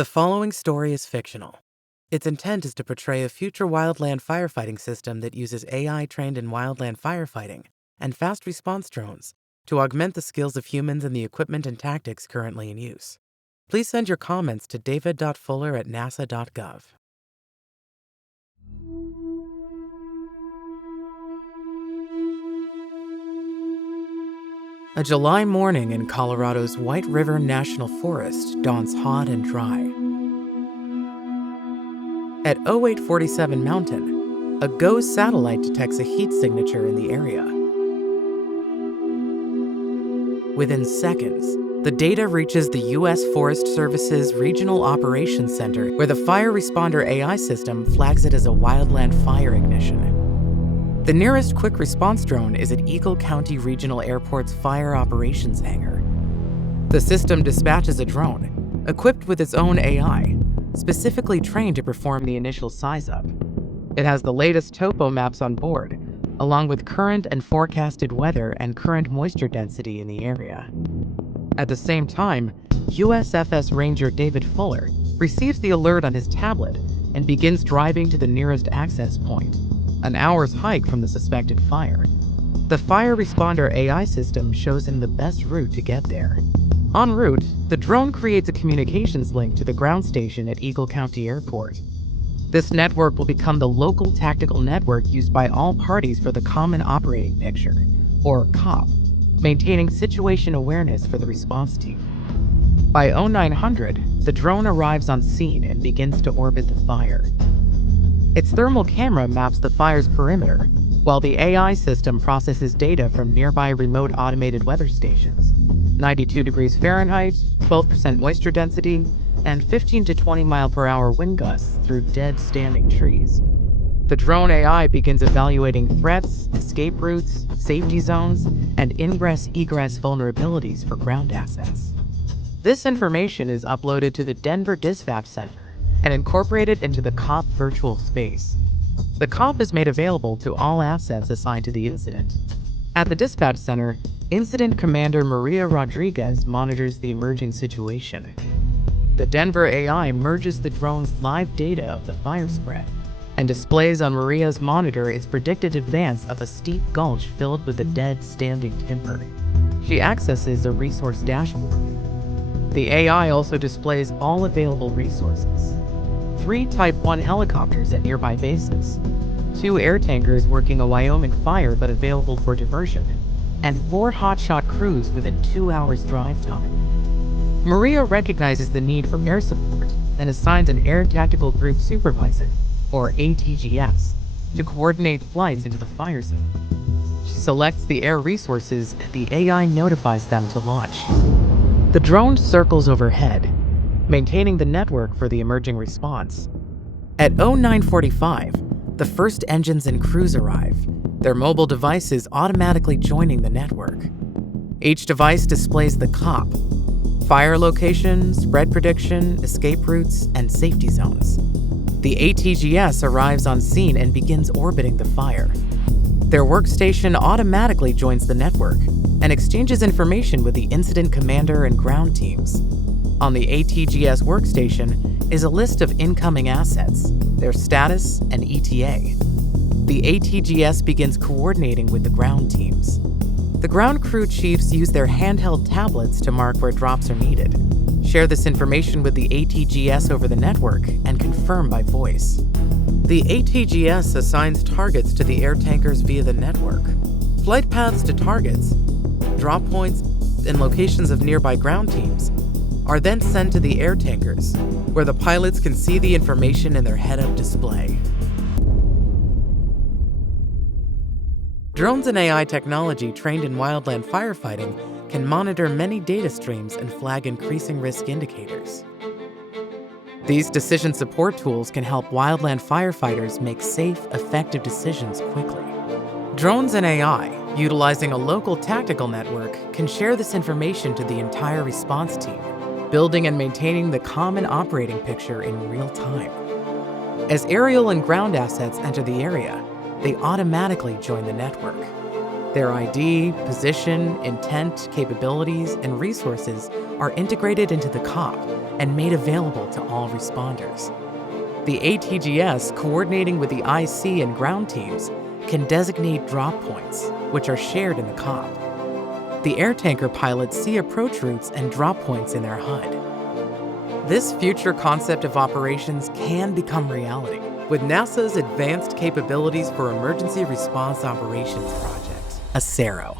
The following story is fictional. Its intent is to portray a future wildland firefighting system that uses AI trained in wildland firefighting and fast response drones to augment the skills of humans and the equipment and tactics currently in use. Please send your comments to david.fuller@nasa.gov. A July morning in Colorado's White River National Forest dawns hot and dry. At 0847 Mountain, a GOES satellite detects a heat signature in the area. Within seconds, the data reaches the U.S. Forest Service's Regional Operations Center, where the fire responder AI system flags it as a wildland fire ignition. The nearest quick response drone is at Eagle County Regional Airport's Fire Operations Hangar. The system dispatches a drone, equipped with its own AI, specifically trained to perform the initial size-up. It has the latest topo maps on board, along with current and forecasted weather and current moisture density in the area. At the same time, USFS Ranger David Fuller receives the alert on his tablet and begins driving to the nearest access point, an hour's hike from the suspected fire. The fire responder AI system shows him the best route to get there. En route, the drone creates a communications link to the ground station at Eagle County Airport. This network will become the local tactical network used by all parties for the Common Operating Picture, or COP, maintaining situation awareness for the response team. By 0900, the drone arrives on scene and begins to orbit the fire. Its thermal camera maps the fire's perimeter, while the AI system processes data from nearby remote automated weather stations. 92 degrees Fahrenheit, 12% moisture density, and 15 to 20 mile/hour wind gusts through dead standing trees. The drone AI begins evaluating threats, escape routes, safety zones, and ingress-egress vulnerabilities for ground assets. This information is uploaded to the Denver Dispatch Center and incorporated into the COP virtual space. The COP is made available to all assets assigned to the incident. At the Dispatch Center, Incident Commander Maria Rodriguez monitors the emerging situation. The Denver AI merges the drone's live data of the fire spread and displays on Maria's monitor its predicted advance of a steep gulch filled with the dead standing timber. She accesses a resource dashboard. The AI also displays all available resources: 3 Type 1 helicopters at nearby bases, 2 air tankers working a Wyoming fire but available for diversion, and 4 hotshot crews within 2 hours drive time. Maria recognizes the need for air support and assigns an Air Tactical Group Supervisor, or ATGS, to coordinate flights into the fire zone. She selects the air resources and the AI notifies them to launch. The drone circles overhead, maintaining the network for the emerging response. At 0945, the first engines and crews arrive, their mobile devices automatically joining the network. Each device displays the COP: fire location, spread prediction, escape routes, and safety zones. The ATGS arrives on scene and begins orbiting the fire. Their workstation automatically joins the network and exchanges information with the incident commander and ground teams. On the ATGS workstation is a list of incoming assets, their status, and ETA. The ATGS begins coordinating with the ground teams. The ground crew chiefs use their handheld tablets to mark where drops are needed, share this information with the ATGS over the network, and confirm by voice. The ATGS assigns targets to the air tankers via the network. Flight paths to targets, drop points, and locations of nearby ground teams are then sent to the air tankers, where the pilots can see the information in their head-up display. Drones and AI technology trained in wildland firefighting can monitor many data streams and flag increasing risk indicators. These decision support tools can help wildland firefighters make safe, effective decisions quickly. Drones and AI, utilizing a local tactical network, can share this information to the entire response team, building and maintaining the common operating picture in real time. As aerial and ground assets enter the area, they automatically join the network. Their ID, position, intent, capabilities, and resources are integrated into the COP and made available to all responders. The ATGS, coordinating with the IC and ground teams, can designate drop points, which are shared in the COP. The air tanker pilots see approach routes and drop points in their HUD. This future concept of operations can become reality with NASA's Advanced Capabilities for Emergency Response Operations project, ACERO.